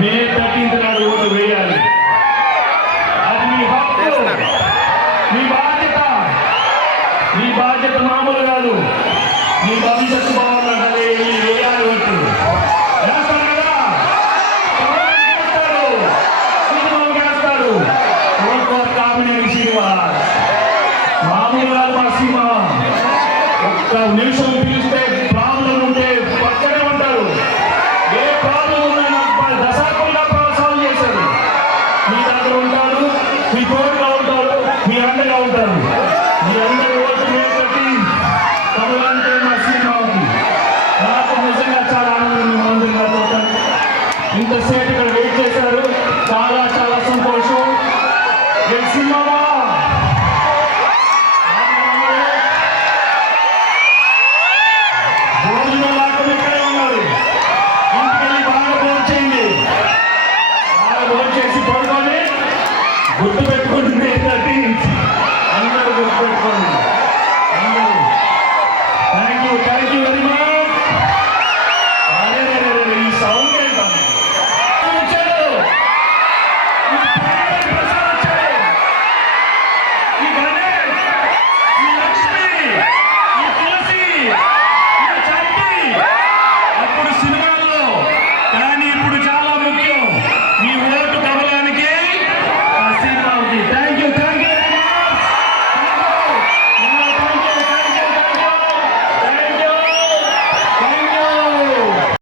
మే 13th నాడు vote వేయాలి. అది మీ హక్కు, మీ బాధ్యత. మీ బాధ్యత మామూలు కాదు. మీ భవిష్యత్తు బాగుండాలి. వేయాలి ఓటు. వేస్తారు కదా, వేస్తారు, సినిమాలు వేస్తారు. కామినేని శ్రీనివాస్ మామూలు కాదు. మా సినిమా ఒక్క నిమిషం పిలిస్తే ప్రాబ్లం ఉంటే పక్కనే ఉంటారు. ఏ ప్రాబ్లం ఉన్నా నాకు దశాబ్దంగా సాల్వ్ చేశారు. మీ దగ్గర ఉంటారు, మీ తోడుగా ఉంటారు, మీ అండగా ఉంటారు. మీ అందరూ ఓటు కట్టి తమలంటే మా సినిమా ఉంది. నాకు నిజంగా చాలా ఆనందం. మీ అందరూ నాతో ఇంతసేపు ఇక్కడ వెయిట్ చేశారు. చాలా చాలా సంతోషం. సినిమావా గుర్తు పెట్టుకోండి. అందరూ గుర్తు పెట్టుకోండి. అందరూ థ్యాంక్ యూ వెరీ మచ్.